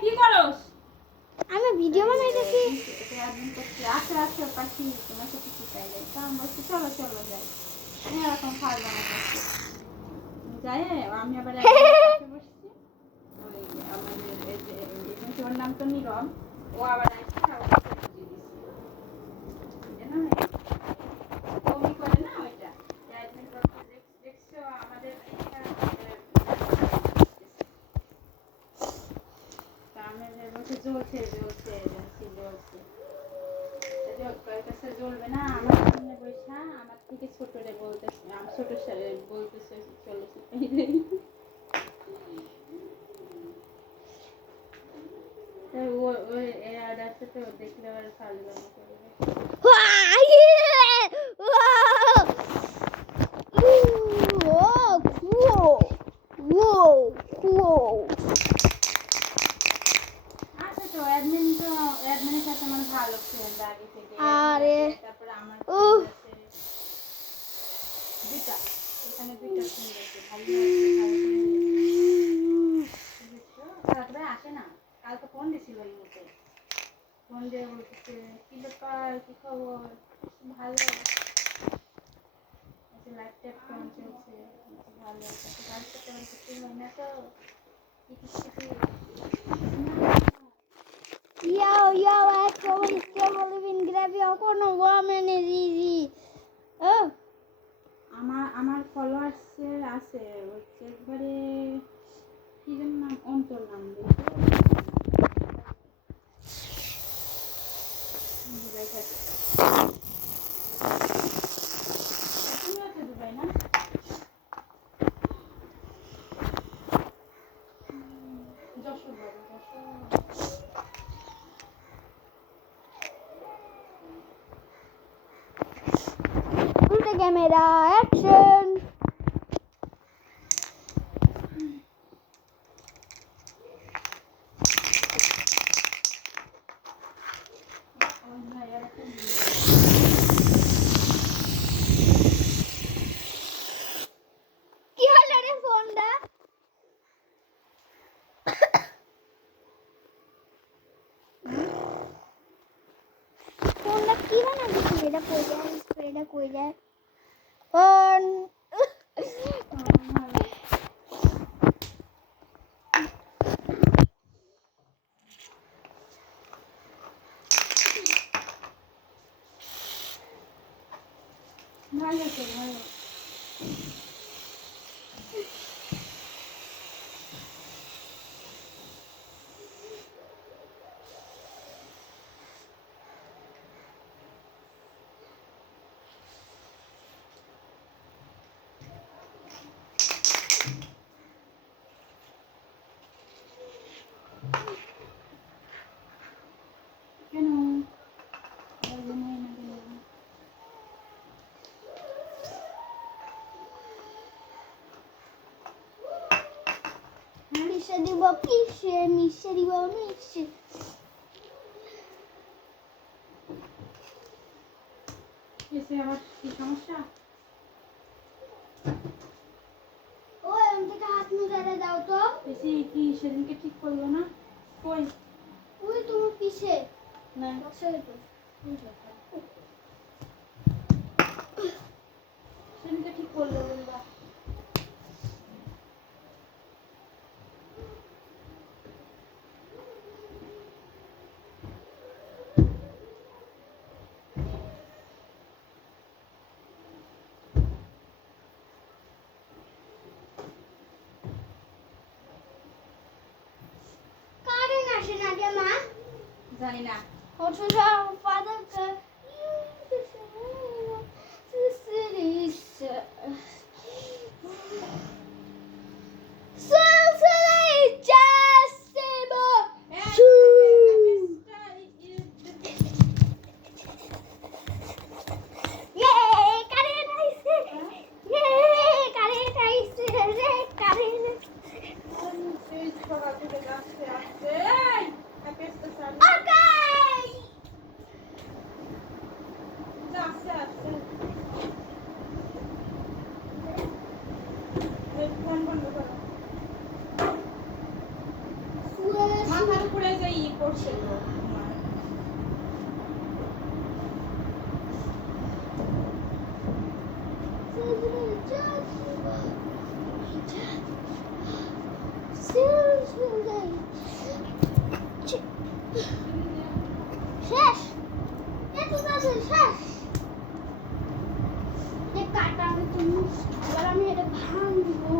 কি করস? আমি ভিডিও বানাইতেছি। একদিন করছি আচ্ছা আচ্ছা পাখি তোমার সাথে কি চাইলে তা আমি বলছি চলো চলো যাই এরকম খাওয়া বানাতে যাই আমি আবার বসছি ওই আমাদের এই যে ওর নাম তো নীরব ও আবার বমি করে না ওইটা দেখছো আমাদের জ্বলছে জ্বলবে না আমার সামনে বৈশা আমার থেকে ছোটরে বলতেছে আমার ছোট সালে বলতেছে চলেছে ওই আছে তো দেখলে আবার ফালতু করবে আচ্ছা তো অ্যাডমিনের সাথে আমার ভালো ফ্রেন্ড আগে থেকে আরে তারপরে আমার দুইটা এখানে দুইটা ফ্রেন্ড আছে ভালো তারপরে আসে না কালকে ফোন দিছিল ওই মুহূর্তে ফোন দিয়ে বলতেছে কি ব্যাপার কি খবর ভালো লাইফ টাইপ কেমন চলছে ভালো কাজ করতে আমার কিছু হয় না তো Yo, yo, actually, still living grab your corner woman is easy. Oh, আমার ফলোয়ার্সের আছে হচ্ছে একবারে কি যেন নাম অন্তর নাম দুবাই না যশোর বাবু the camera, action. কি হলো রে ফোনটা? ফোনটা কি বানাচ্ছিস? এটা কই যায়? স্প্রেটা কই যায়? ফোন ভালো আছে ভালো কেন মিশে দিব কিসে? মিশে দিব মিশে। এসে আবার কি সমস্যা ওই আমি থেকে হাত মুজারে দাও তো। এসে কি সেদিনকে ঠিক করলো না কই ওই তোমার পিছে না বক্সে তো সেদিনকে ঠিক করলো বলবা কারেন্ট আসে না কে মা? জানি না হচ্ছে যাও ফাদার কা মাথার উপর করছে তো তোমার। শেষ এত তাড়াতাড়ি শেষ কাটা আমি এবার আমি এটা ভাঙবো